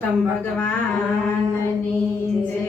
ભગવાનની જય।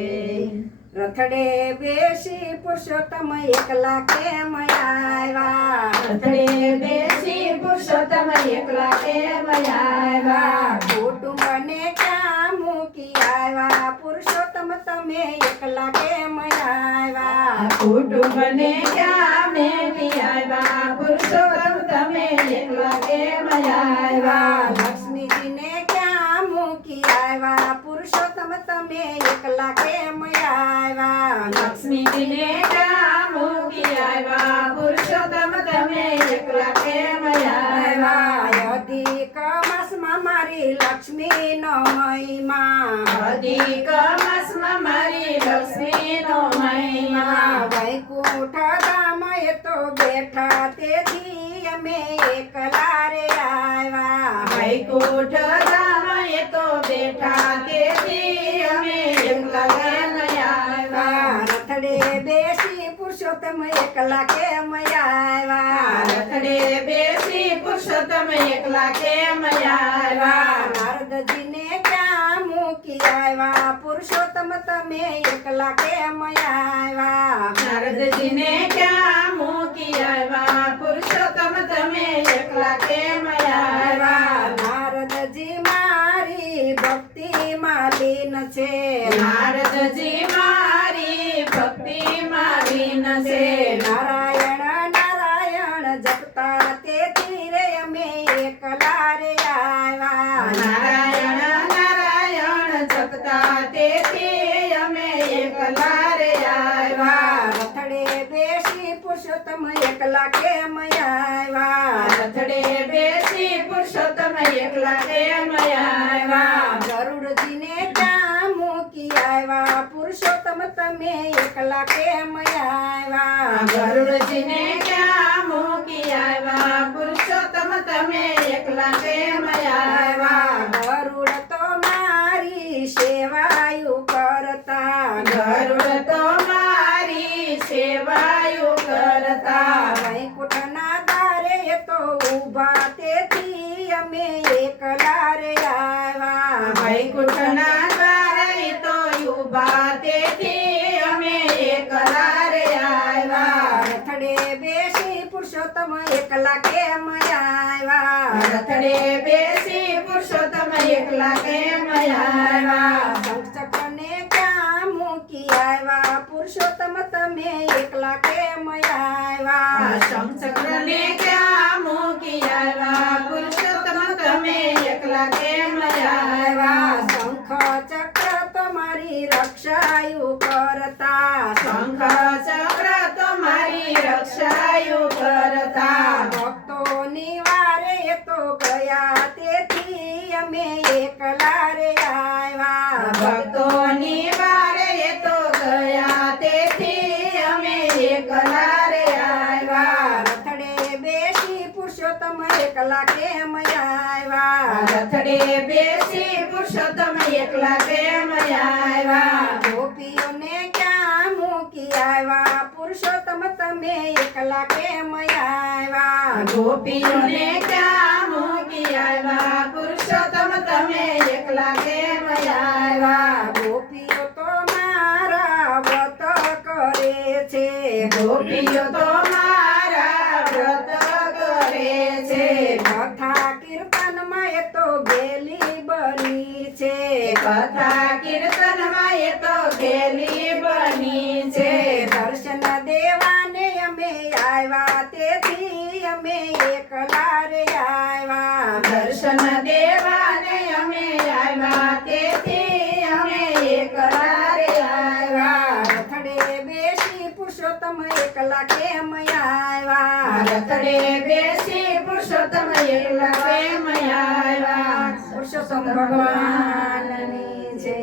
રથડે બેસી પુરુષોત્તમ એકલા કેમ આવ્યા? રથડે બેસી પુરુષોત્તમ એકલા કેમ આવ્યા? કુટુંબને ક્યાં મૂકી આવ્યા? પુરુષોત્તમ તમે એકલા કેમ આવ્યા? કુટુંબને ક્યાં મેલી આવ્યા? પુરુષોત્તમ તમે એકલા કેમ આવ્યા? લક્ષ્મીજીને ક્યાં મૂકી આવ્યા? પુરુષોત્તમ તમે એકલા કેમ આવ્યા? લક્ષ્મીજીને ક્યાં મૂકી આવ્યા? પુરુષોત્તમ તમે એકલા કેમ આવ્યા? અધિક માસમાં મારી લક્ષ્મીનો મહિમા, અધિક માસમાં મારી લક્ષ્મીનો મહિમા, વૈકુંઠ ધામએ તો બેઠા તેથી અમે એકલા રે આવ્યા। વૈકુંઠ ધામએ તો બેઠા તેથી અમે એકલા કેમ આવ્યા? રથડે બેસી પુરુષોત્તમ એકલા કેમ આવ્યા? રથડે બેસી પુરુષોત્તમ એકલા કેમ આવ્યા? નારદજીને ક્યાં મૂકી આવ્યા? પુરુષોત્તમ તમે એકલા કેમ આવ્યા? નારદજીને ક્યાં મૂકી આવ્યા? પુરુષોત્તમ તમે એકલા કેમ આવ્યા? નારદજી મારી ભક્તિમાં લીન છે, નારદજી મારી ભક્તિમાં લીન છે, નારાયણ નારાયણ જપતા તેથી રે અમે એકલા રે આવ્યા। નારાયણ નારાયણ જપતા તેથી અમે એકલા રે આવ્યા। રથડે બેસી પુરુષોત્તમ એકલા કેમ આવ્યા? રથડે બેસી પુરુષોત્તમ એકલા કેમ આવ્યા? ગરુડજીને ક્યાં મૂકી આવ્યા? પુરુષોત્તમ તમે એકલા કેમ આવ્યા? ગરુડજીને ક્યાં મૂકી આવ્યા? પુરુષોત્તમ તમે એકલા કેમ આવ્યા? ગરુડ તો મારી સેવાયું કરતા, ગરુડ તો મારી સેવાયું કરતા, વૈકુંઠના દારે તો ઊભા તેથી અમે એકલા રે આવ્યા। વૈકુંઠના દ્વારે તો ઊભા તેથી અમે એકલા રે આવ્યા। રથડે બેસી પુરુષોત્તમ એકલા કેમ આવ્યા? રથડે બેસી પુરુષોત્તમ એકલા કેમ આવ્યા? શંખચક્રને ક્યાં મૂકી આવ્યા? પુરુષોત્તમ તમે એકલા કેમ આવ્યા? શંખચક્રને ક્યાં મૂકી આવ્યા? પુરુષોત્તમ તમે એકલા કેમ આવ્યા? શંખ ચક્ર તમારી રક્ષાયું કરતા, શંખ ચક્ર તમારી રક્ષાયું કરતા, ભક્તોની વારે તો ગયા તેથી અમે એકલા રે આવ્યા। ભક્તોની વારે તો ગયા તેથી અમે એકલા રે આવ્યા। રથડે બેસી પુરુષોત્તમ એકલા કેમ આવ્યા? રથડે બેસી પુરુષોત્તમ એકલા કેમ આવ્યા? ગોપીઓને ક્યાં મૂકી આવ્યા? પુરુષોત્તમ તમે એકલા કેમ આવ્યા? ગોપીઓને ક્યાં મૂકી આવ્યા? પુરુષોત્તમ તમે એકલા કેમ આવ્યા? ગોપીઓ તો મારા વ્રત કરે છે, ગોપીઓ તો મારા વ્રત કરે છે, કથા કીર્તનમાં એ તો ગેલી બની છે, કથા કીર્તનમાં એ તો ગેલી બની છે, દર્શન દેવાને અમે આવ્યા તેથી અમે એકલા રે આવ્યા। દર્શન દેવાને અમે આવ્યા તેથી અમે એકલા રે આવ્યા। રથડે બેસી પુરુષોત્તમ એકલા કેમ આવ્યા? રથડે બેસી પુરુષોત્તમ એકલા કેમ આવ્યા? પુરુષોત્તમ ભગવાનની જય।